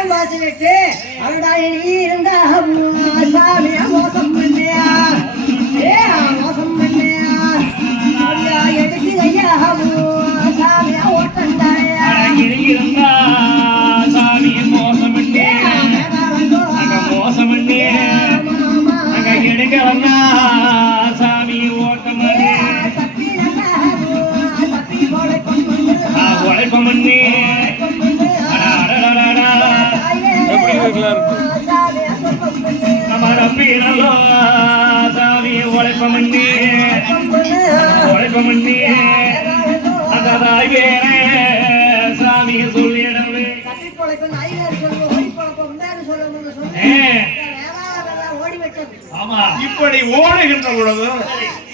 Time பார்த்துட்டு அவடா நீ இருந்தா சாமியா மோசம் பண்ணியா மோசம் பண்ணியா எடுத்து ஐயா சாமியா ஓட்டந்தாயா இருந்தா சாமி மோசம் பண்ணே மோசம் பண்ணே அங்க எடுக்க வந்தா சாமி ஓட்டம் பண்ணே உழைப்பம் பண்ணே எப்படி இருக்கலாம் நம்ம நம்பி நல்லோ சாமி உழைப்பம் பண்ணி உழைப்பம் பண்ணி அந்த தாய்வேனே சாமி சொல்லிடவே இப்படி ஓடுகின்ற பொழுது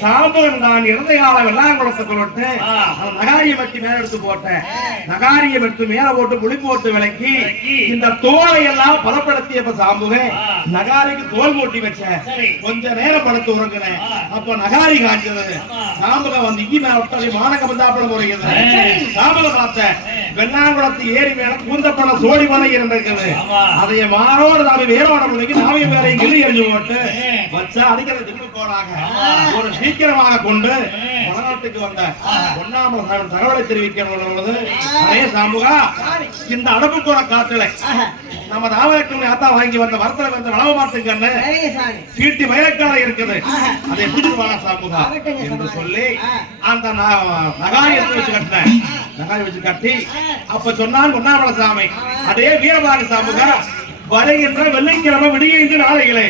சாம்பவன் தான் இறந்த கால வெள்ளாங்குளத்துக்கு விட்டு நகாரிய பற்றி மேல எடுத்து போட்டேன். நகாரிய பற்றி மேல போட்டு புளி போட்டு விளக்கி இந்த தோலை எல்லாம் பலப்படுத்திய சாம்புவேன் நகாரிக்கு தோல் மூட்டி வச்சேன். கொஞ்ச நேரம் படுத்து உறங்கினேன். அப்போ நகாரி காய்ச்சது. சாம்பக வந்து இங்கி மேல ஒட்டலை மானக வந்தாப்பட போறீங்க. சாம்பக பார்த்தேன் வெள்ளாங்குளத்து ஏரி மேல கூந்தப்பட சோடி மலை இருந்திருக்குது. அதைய மாறோடு நாம வேறோட முறைக்கு நாமைய வேறையும் கிளி எறிஞ்சு போட்டு வச்சா அடிக்கிற தின்னு போறாங்க. ஒரு சீக்கிரமாக கொண்டு வடநாட்டுக்கு வந்த பொன்னாமல் தகவலை தெரிவிக்கிறது. அதே சாம்புகா இந்த அடப்புக்குற காட்டுல நம்ம தாவரக்கு ஆத்தா வாங்கி வந்த வரத்துல வந்த வளவ மாட்டுக்கண்ணு சீட்டி வயக்கால இருக்குது. அதை பிடிச்சிட்டு வாங்க சாம்புகா என்று சொல்லி அந்த நகாரி எடுத்து வச்சு கட்டினேன். நகாரி வச்சு கட்டி அப்ப சொன்னான் பொன்னாமல சாமி அதே வீரபாக சாம்புகா வருகின்ற வெள்ளிக்கிழமை விடிய நாளைகளே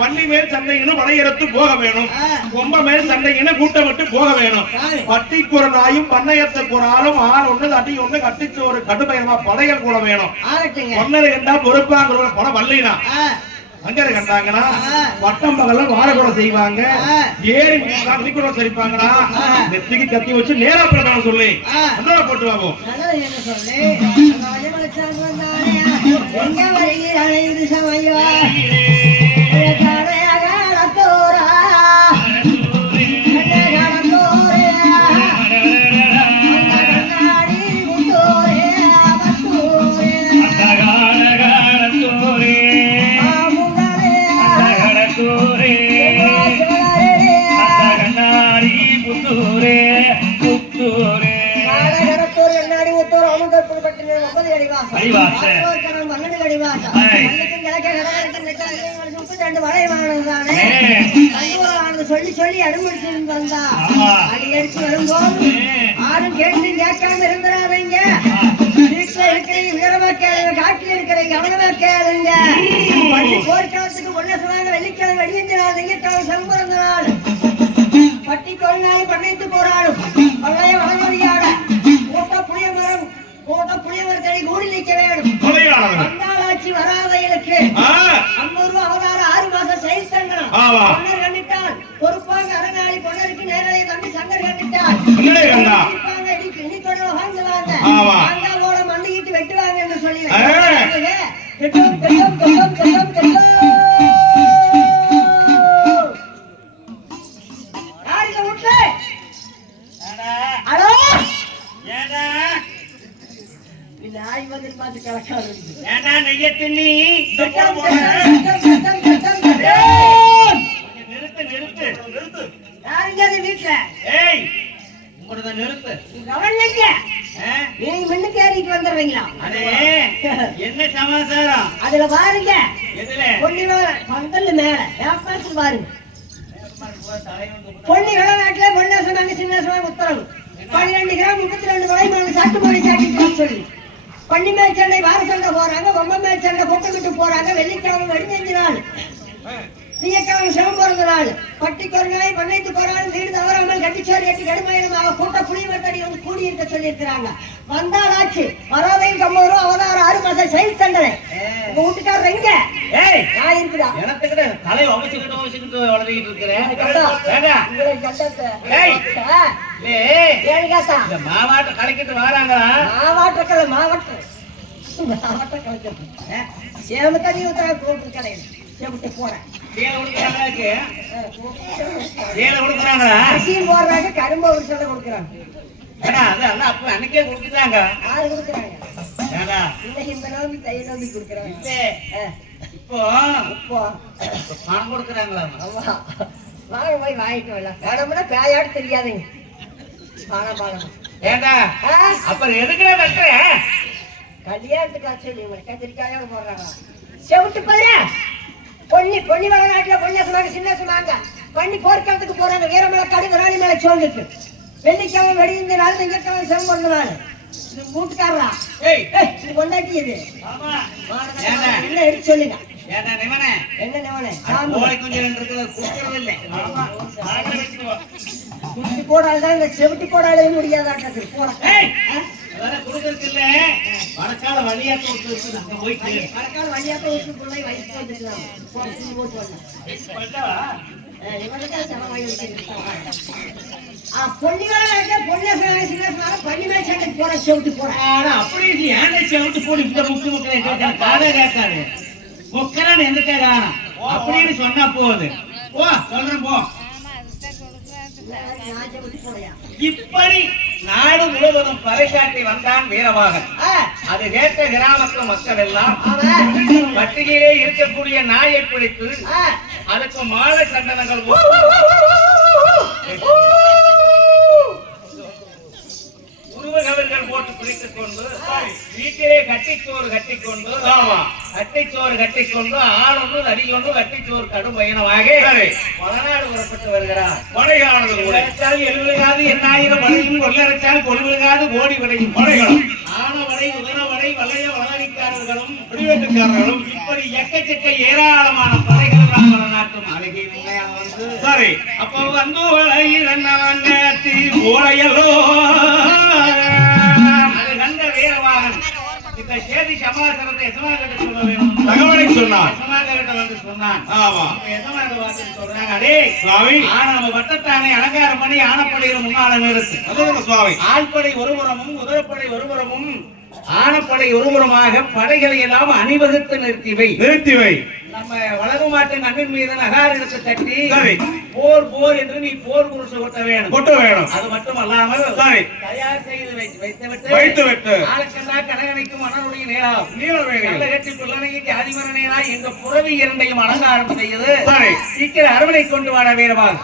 பள்ளி மேல் சண்டையினு வடையெடுத்து போக வேணும். கொம்ப மேல் சண்டையினு கூட்டம் விட்டு போக வேணும். பட்டிக்கு ஒரு நாயும் பண்ணையத்துக்கு ஒரு ஆளும் ஆள் ஒண்ணு தட்டி ஒண்ணு கட்டிச்சு ஒரு கடுமையமா படையல் கூட வேணும். பொன்னரை கண்டா பொறுப்பாங்கிற படம் வல்லினா அங்க கண்டாங்கன்னா வட்டம் பகல வாழக்கூட செய்வாங்க. ஏறி கூட சரிப்பாங்கடா நெத்திக்கு கத்தி வச்சு நேரா பிரதானம் சொல்லி அந்த போட்டு வாங்கும். சொல்லி சொல்லி அனுமதிச்சு வந்தா அடி அடிச்சு வரும்போது யாரும் கேட்டு கேட்காம இருந்துடாதீங்க. வீட்டுல இருக்கிறீங்க வீரமா கேளுங்க, காட்டில இருக்கிறீங்க கவனமா கேளுங்க. போர்க்காலத்துக்கு ஒன்ன சொன்னாங்க வெள்ளிக்கிழமை வெடிஞ்சிடாதீங்க. சம்பந்த நாள் பட்டி கொள்ளாலும் பண்ணைத்து போராடும் பழைய வளமொழியாட போட்ட புளிய மரம் போட்ட புளிய மரத்தடி கூடி நிற்க வேணும். வந்தாளாட்சி வராதைகளுக்கு 50 ரூபா அவதார 6 மாசம் செயல் தண்டனம். பொன்னர் கண்டிட்டால் பொறுப்பாங்க அரங்காளி பொன்னருக்கு நேரடிய தம்பி சங்கர் கண்டிட்டால் வாங்காவோட மண்டிக்கிட்டு வெட்டுவாங்க என்று சொல்லி என்ன சமாச்சாரம் அதுல பாருங்க பந்தல் மேல பாருங்க பொண்ணு நாட்டுல பொன்னாசனாங்க சின்னாசனாங்க உத்தரவு 12 கிராம் 32 வளைமான சாட்டுமொழி சாட்டி சொல்லி பள்ளி மேல் சண்டை வார சண்டை போறாங்க. பொம்மை மேல் சண்டை பொட்டுக்கிட்டு போறாங்க. வெள்ளிக்கிழமை வெடிஞ்சு நாள் திங்கக்கிழமை சிவம் பிறந்த நாள் பட்டிக்கு ஒரு நாய் பண்ணைத்து போறாலும் வீடு தவறாமல் கட்டிச்சோறு எட்டு கடுமையிடமாக கூட்ட புளிமத்தடி வந்து கூடியிருக்க சொல்லி இருக்கிறாங்க. வந்தாளாச்சு வராதையும் 50 ரூபா அவதார 6 மாசம் செயல் தண்டனை. உங்க வீட்டுக்காரர் எங்க நான் இருக்குதா எனக்கு தலை வளைச்சுக்கிட்டு வளர்ந்துட்டு இருக்கிறேன். மாவாட்ட கலைக்கிட்டு வராங்களா? மாவாட்ட மாவட்டம் சேம தண்ணி ஊத்தா போட்டு கடையில் சேமிட்டு போறேன். கரும்பு ஒரு சொல்ல கொடுக்குறாங்க. அன்னைக்கே கொடுக்குறாங்க. யாரு கொடுக்குறாங்க? ஏடா இன்னைக்கு இந்த நோம்பி தைய நோம்பி கொடுக்குறேன் இப்போ இப்போ பணம் கொடுக்குறாங்களா? ஆமா வாங்க போய் வாங்கிட்டு வரலாம் பணம்னா பேயாடு தெரியாதுங்க பணம் பணம் ஏண்டா அப்புறம் எதுக்குடா வெட்டுற? கல்யாணத்துக்கு ஆச்சு இவங்க கத்திரிக்காயோட போடுறாங்க செவிட்டு பாரு பொன்னி பொன்னி வளநாட்டுல பொன்னியசுமாங்க சின்னசுமாங்க பண்ணி போர்க்காலத்துக்கு போறாங்க வீரமலை கடுங்க ராணி மேல சோழ்ந்துட்டு வெள்ளிக்கிழமை வெடிந்த நாள் திங்கக்கிழமை செம்பொண்ணு நாள் இது வீட்டுக்காரரா இது கொண்டாட்டி இது இல்ல எடுத்து சொல்லுங்க ஏண்டா நிவனே என்ன நிவனே கோழி குஞ்சு இருக்கிறது குடுக்கறது இல்லை. குட்டி போடாதான் இந்த செவிட்டு போடாலே முடியாதாட்டது போட கொடுக்கறது இல்ல வடக்கால வழியாத்த விட்டு இருக்குது அங்க போய் கேளு. மரக்கால வழியாத்த விட்டு பிள்ளை வயசுக்கு வந்துருக்கலாம் போட்டு வரலாம் இவனுக்கா செலவாகி வச்சிருக்காங்க பொன்னியால பொன்னியாசனால சின்னசுமாங்க பண்ணி மேல சண்டைக்கு போற செவிட்டு போட அப்படி ஏன்டா செவிட்டு போடு இந்த முக்கு முக்கலை காதே கேட்காது முக்கலான்னு எந்த காரணம் அப்படின்னு சொன்னா போகுது போ சொல்றேன் போ. இப்படி நாடு முழுவதும் பறைசாட்டி வந்தான் வீரவாகன். அது கேட்ட கிராமத்து மக்கள் எல்லாம் பட்டிகையிலே இருக்கக்கூடிய நாயை பிடித்து அதுக்கு மாலை சண்டனங்கள் உருவகவர்கள் போட்டு பிடித்துக் கொண்டு வீட்டிலே கட்டிச்சோறு கட்டிக்கொண்டு கட்டிச்சோறு கட்டிக்கொண்டு ஆளொன்று அடிக்கொண்டு கட்டிச்சோறு கடும் பயணமாக வடநாடு புறப்பட்டு வருகிறார். படையானது உழைச்சால் எழுவிழுகாது எண்ணாயிரம் வடையும் கொள்ளரைச்சால் கொள்விழுகாது கோடி விடையும் படைகளும் ஆனவடை உதரவடை வளைய வளரிக்காரர்களும் பிடிவேட்டுக்காரர்களும் இப்படி எக்கச்சக்க ஏராளமான படைகள் நாம் வடநாட்டும் அழகை வந்து சரி அப்போ வந்து வளையிறத்தி ஓலையல்லோ அது கண்ட வீரவாகன் இந்த சேதி சமாச்சாரத்தை எசமாகிட்ட சொல்ல வேணும். தகவலை சொன்னான். எசமாகிட்ட வந்து சொன்னான். ஆமா எசமாக வார்த்தை சொல்றாங்க அடே சுவாமி ஆனா நம்ம வட்டத்தானே அலங்காரம் பண்ணி ஆனப்படையில முன்னால நிறுத்து அது சுவாமி ஆழ்படை ஒருபுறமும் குதிரைப்படை ஒருபுறமும் ஆனப்படை ஒருபுறமாக படைகளை எல்லாம் அணிவகுத்து நிறுத்திவை நம்ம வளரும் மாட்டின் அண்ணின் மீது நகார் எடுத்து தட்டி சரி போர் போர் என்று நீ போர் குருசு கொட்ட வேணும். அது மட்டும் அல்லாமல் சரி தயார் செய்து வைத்துவிட்டு ஆளுக்கெல்லா கனகனைக்கும் மன்னனுடைய நீள கட்டி பிள்ளனைக்கு ஜாதிமரனேனா எங்க புறவி இரண்டையும் அலங்காரம் செய்து சரி சீக்கிரம் அரவணை கொண்டு வாட வீரமாக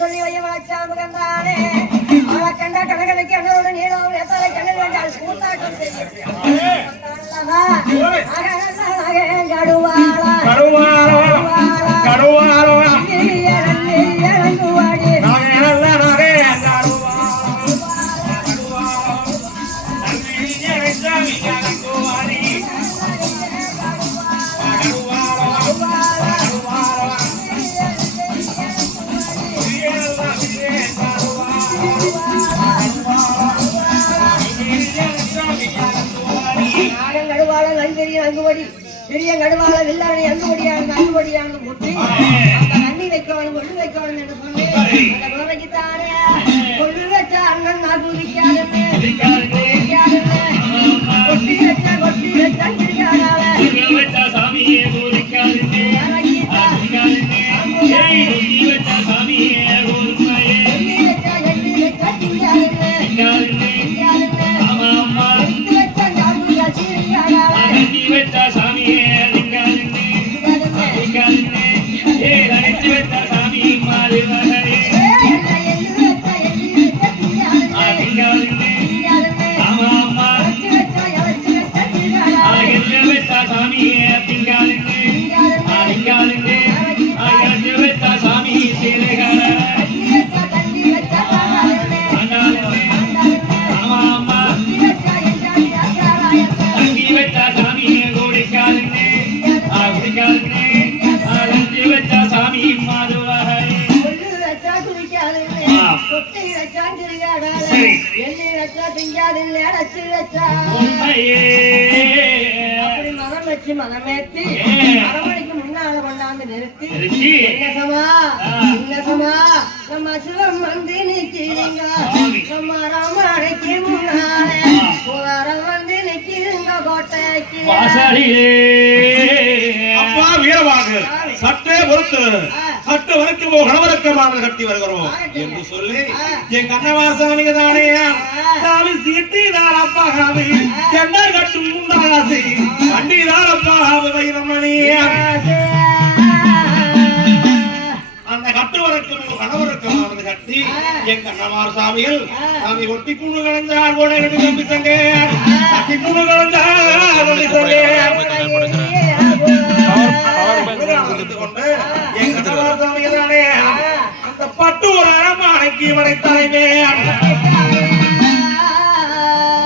சொல்லி வையவாச்சாமுகந்தானே கண்டா கனகனைக்கு அண்ணனோட நீளம் எத்தனை கண்ணில் வேண்டால் கூத்தாட்டம் பெரிய நடுவாள வில்லாணி அங்குபடியான முட்டி தண்ணி வைக்கணும் கொள்ளு வைக்கணும் என்று சொல்லி அந்த குழந்தைக்குத்தானே கொள்ளு வச்ச அண்ணன் நான் குதிக்காதுன்னு கொட்டி வச்சா கிரிக்காதால சாமியே மனமேத்தி அரமணிக்கு முன்னால கொண்டாந்து நிறுத்தி நம்ம சிவம் வந்து நிக்கிறீங்க நம்ம அரமணிக்கு முன்னாலே வந்து நிக்கிறீங்க கோட்டைக்கு அப்பா வீரவாகு சற்றே பொறுத்து சற்று வரைக்கும் கணவரக்கமான கட்டி வருகிறோம் என்று சொல்லி என் கண்ணவாசாமிக்கு தானே சாமி சீட்டி தான் அப்பா சாமி என்ன கட்டும் உண்டாசி வண்டிதாரப்பா வைரமணி அந்த கட்டுவதற்கும் கணவருக்கும் அவனது கட்டி என் கண்ணமார் சாமிகள் சாமி ஒட்டி புண்ணு கலந்தார் கூட நம்பி சங்கே அட்டி புண்ணு கலந்தார் கொண்டு என் கண்ணமார் சாமிகள் தானே அந்த பட்டு ஒரு அரமானைக்கு மடைத்தலைமே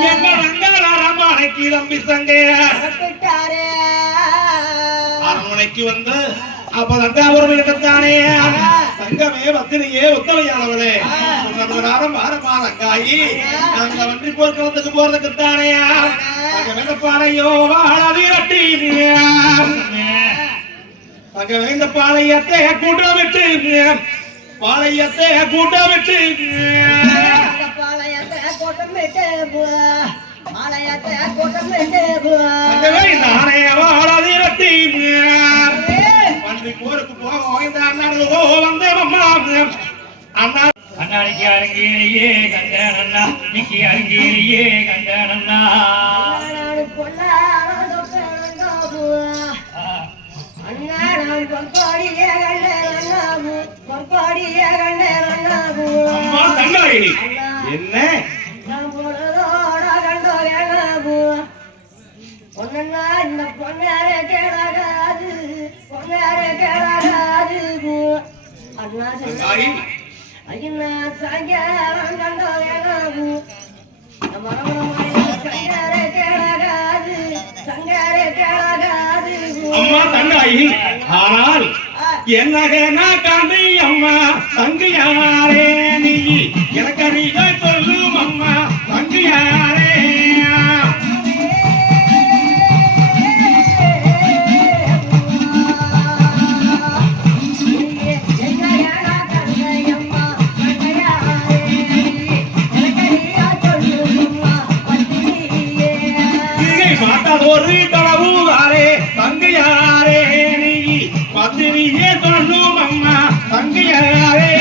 எங்க வெங்கால அரமானைக்கு நம்பி சங்கே அரண்மனைக்கு வந்து அப்ப தஞ்சாவூர்தானே தங்கமே பத்தினியே உத்தமையானவளே வாரமாலங்காயி நாங்க வண்டி போர்க்களத்துக்கு போறதுக்குத்தானே பானையோ வாழி அங்க வேந்த பாளையத்தை கூட்டமிட்டு பாளையத்தை கூட்டமிட்டு நானே வாழி போருக்கு போக வந்தே அண்ணா அண்ணாடிக்கு அருங்கேயே கண்டேன் அண்ணா நிக்கி அருங்கேயே கண்டேன் அண்ணா அம்மா தங்காயி என்ன இந்த பொண்ணாரே கேளாகாது பொண்ணாரே கேளாகாது அண்ணா தங்காயி ஐயா சாயங்காலம் கண்டோ ஏனாகு சங்காரே கேளாகாது சங்காரே கேளாகாது அம்மா தங்காயி ஆனால் என்ன காந்தி அம்மா தங்கையாரே நீ எனக்கு அறிய சொல்லும் அம்மா தங்கையாரே ஒரு தளவுதாரே தங்கையாரே நீ பத்திரியே சொல்லும் அம்மா தங்கையாரே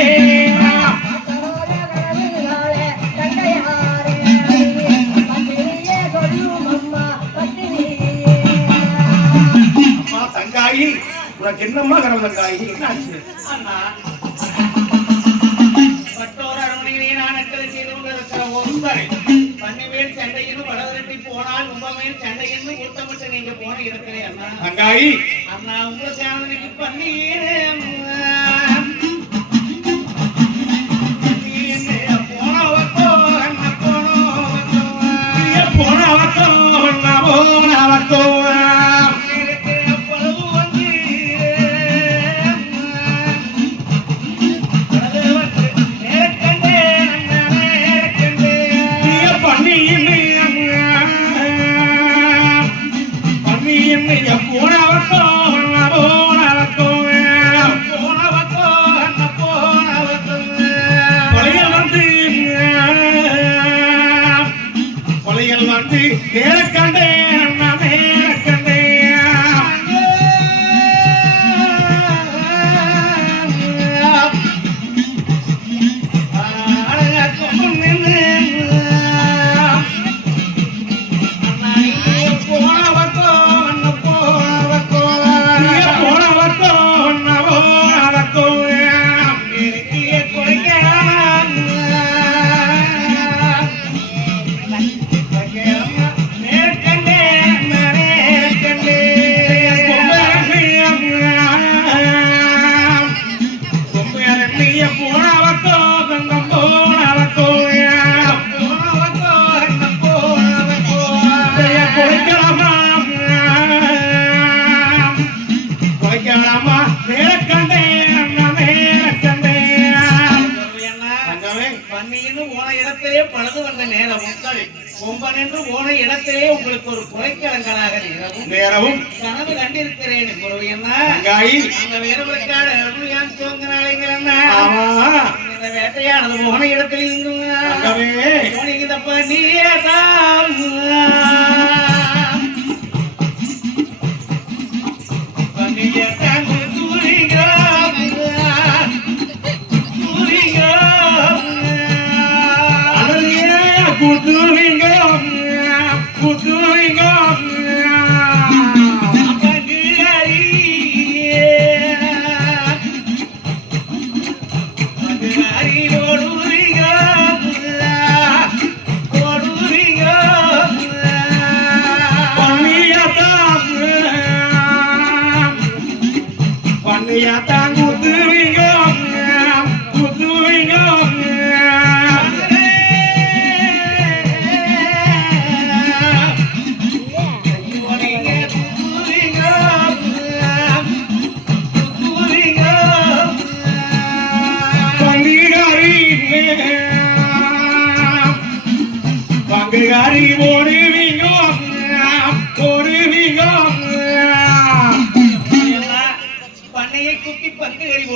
அம்மா தங்காயி உனக்கு என்னம்மா கரம் தங்காயி என்னாச்சு பட்டோர் அரண்மனையிலே நான் எட்டதை செய்து கொண்டிருக்கிற ஒருத்தரை பன்னிமேல் சண்டையின்னு வடதிரட்டி போனால் உண்மையில் சண்டையின்னு ஊட்டப்பட்டு நீங்க போன இருக்கிறேன் அண்ணா தங்காயி அண்ணா உங்களுக்கு அவனுக்கு பன்னீரே வந்து நேரக்கண்டே நேரக்கண்டே பழுது வந்த நேரமும் கொம்பன் என்று போன இடத்திலே உங்களுக்கு ஒரு குறைக்கலங்களாக நேரமும் கனவு கண்டிருக்கிறேன் குருவி என்ன அந்த வேறுபடுக்காடு அருமையான் தோங்கினாலேங்கிற இந்த வேட்டையானது போன இடத்தில் இருந்து பண்ணியே தான் பண்ணியே தான் Kutu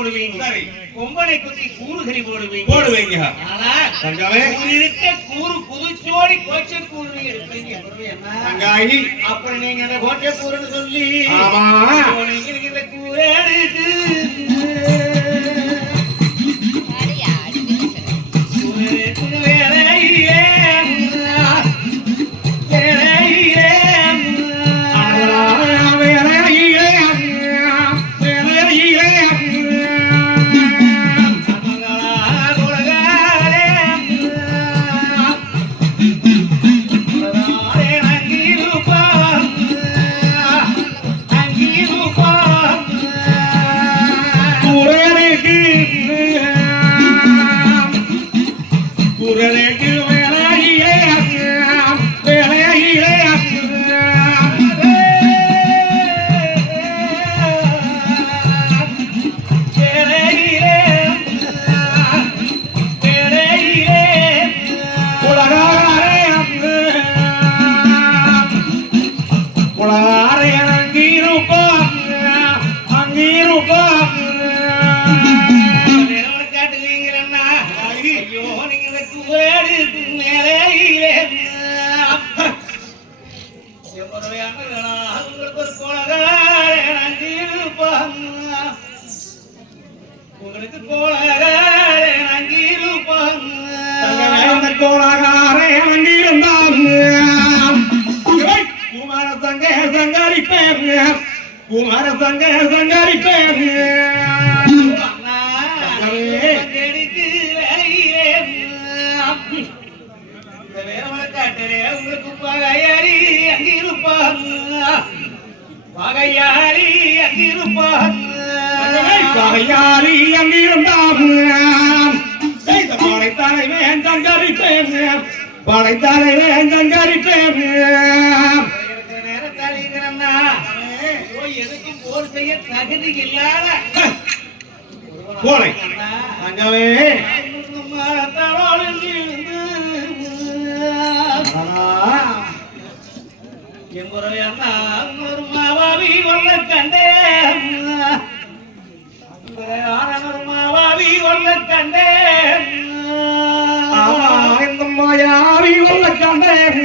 போடுவீங்க. சரி. கொம்பனை குத்தி கூறுகளி போடுவீங்க. போடுவீங்க. ஆனா தங்கமே கூறு இருக்க கூறு புதுச்சோடி கோச்சை கூறு எடுப்பீங்க. என்ன தங்காயி அப்புறம் நீங்க அந்த கோட்டை கூறுன்னு சொல்லி ஆமா நீங்க இந்த கூறு எடுத்து உங்களுக்கு கோலகாரே அங்கிருந்தால் குமார சங்க சங்கரிப்பேன் குமார சங்க சங்கரிப்பேன் உங்களுக்கு பகையாரி அங்கிருப்பாங்க பகையாரி அங்கிருப்பாங்க பகையாரி அங்கிருந்தால் படைத்தாலை வேந்தன் கரிப்பேன் படைத்தாலை வேந்தன் கரிப்பேன் எதுக்கும் போர் செய்ய தகுதி இல்லாத போலை அங்கவே ஒரு மாவாவி கொள்ள கண்டேன் மாவாவி கொள்ள கண்டேன் இந்த மாயாவி கொள்ள கண்டேன்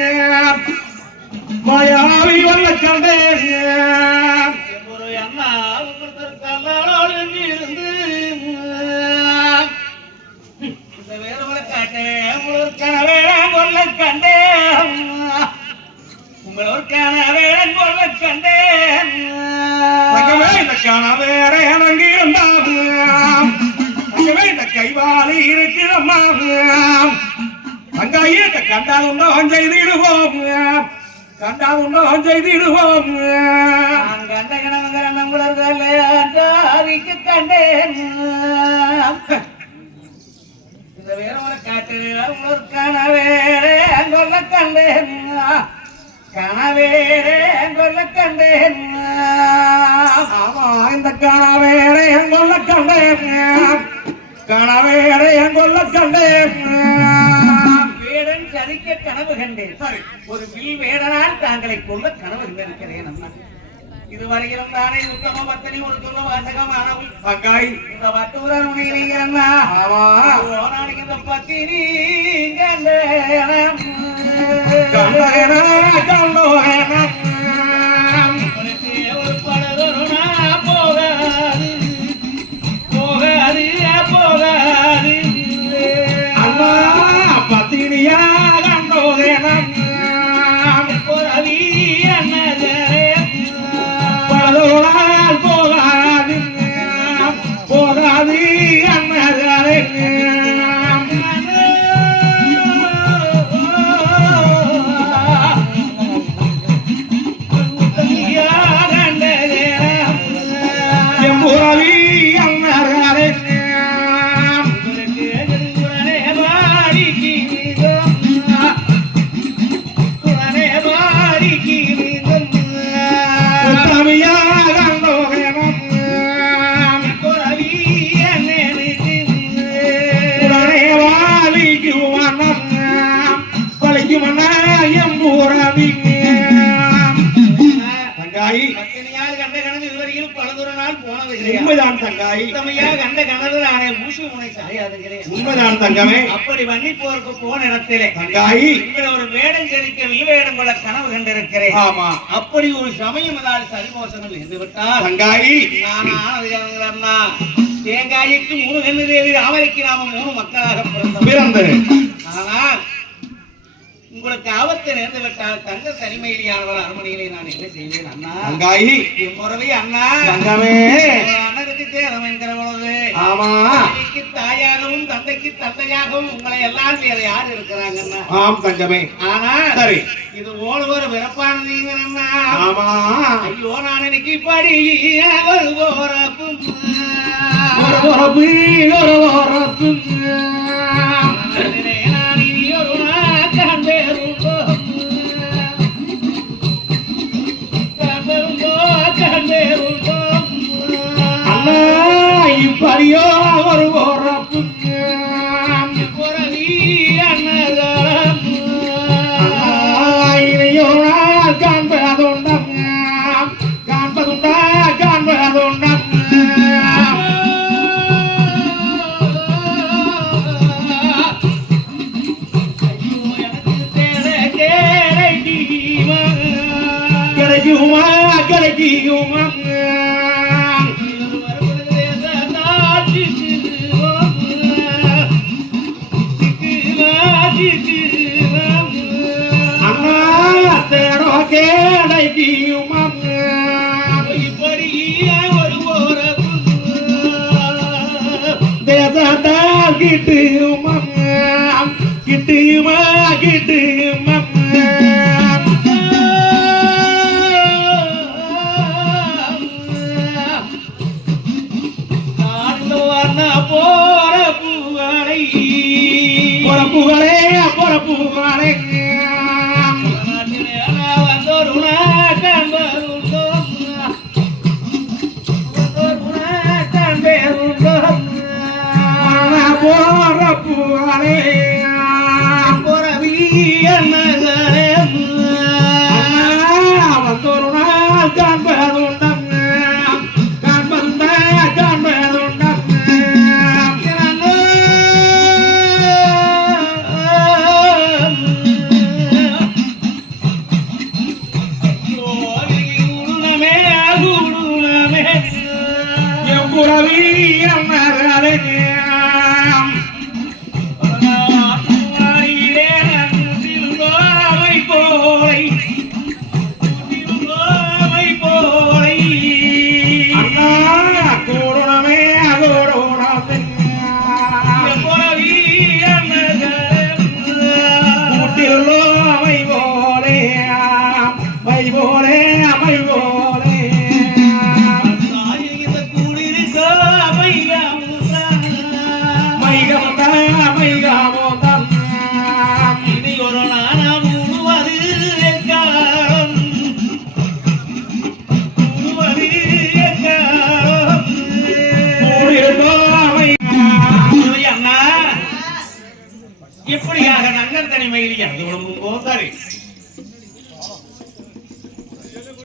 மாயாவி கொள்ள கண்டேன் ஒரு அண்ணா கல்லாளோடு இருந்து இந்த வேறுமலை காட்டேன் உங்களுக்கான வேளாண் கொள்ள கண்டேன் உங்களுக்கான வேளாண் கொள்ள கண்டேன் வேற அங்கிருந்தாம் இந்த கைவாலி இருக்கிறம்மா அங்காயே கண்டால் உண்டோம் செய்திடுவோம் கண்டால் உண்டோம் செய்திடுவோம் நான் கண்ட கணவங்கிற நம்மளுக்கு கண்டேன் இந்த வேறுமலை காட்டு உங்களுக்கான வேறே கொள்ள கண்டேன் கனவேரே கொள்ள கண்டேன் ஆமா இந்த கனவேரே கொள்ள கண்டேன் கனவேரே கொள்ள கண்டேன் வேடன் சதிக்க கனவு கண்டேன் ஒரு வில் வேடனால் தாங்களை கொள்ள கனவு கண்டிருக்கிறேன் அண்ணா இதுவரையிலும் தானே உத்தம பத்தனி ஒரு சொல்ல வாசகமானவள் அங்காய் இந்த வட்டூரர் உணர்கிறீங்க அண்ணா ஆமா நாளைக்கு இந்த பத்தினி கண்டேன் ஒரு படகருணா போகாது போகாது போகாது பத்தினியா கண்டோதேனம் ரவி அண்ணதே படதோடால் போகாது போகாது அண்ணதே உண்மைதான் தங்காய். உத்தமையாக அந்த கணவரான ஊசி முனை சாயாதுகிறேன். உண்மைதான் தங்கமே. அப்படி வன்னிப்போருக்கு போன இடத்திலே தங்காய் நீங்கள் ஒரு வேடம் கெடுக்க வில்வேடம் கொள்ள கனவு கண்டிருக்கிறேன். ஆமா அப்படி ஒரு சமயம் ஏதாவது சரிமோசங்கள் இருந்து விட்டால் தங்காய் நானா அதுகளா தேங்காய்க்கு 3 கண்ணு தேவி ராமருக்கு நாம 3 மக்களாக பிறந்து ஆனால் உங்களுக்கு ஆபத்து நேர்ந்து விட்டால் தங்க தனிமையிலானவர் அரண்மனையிலே நான் என்ன செய்வேன் அண்ணா? தங்காய் முறவை அண்ணா தங்கமே. அண்ணனுக்கு தேரம் என்கிற பொழுது ஆமா தாய்க்கு தாயாகவும் தந்தைக்கு தந்தையாகவும் உங்களை எல்லாம் வேற யார் இருக்கிறாங்கண்ணா? ஆம் தங்கமே. ஆனா சரி இது ஓடுவோர் பிறப்பானதுங்க அண்ணா. ஆமா ஐயோ நான் இன்னைக்கு படி ஒரு போறப்பும் இப்படியோ ஒரு காண்பதுண்டம் காண்பதுண்டா காண்பதுண்டம் கிடைக்குமா கிடைக்குமா அண்ணா தேடோ கிடைக்குமா இப்படி ஒரு போற தேசத்தா கிட்டுமா கிட்டுமா கிட்டுமா பொறப்புகளே பொறப்புகளே பொறப்புகளே வந்தொரு நாள் காண்பதுண்டம் காண்பதுண்ட காண்பதுண்டம் எம்புறவி அம்மரே எப்படியாக நங்கன் தனிமையில் எனக்கு போதாரி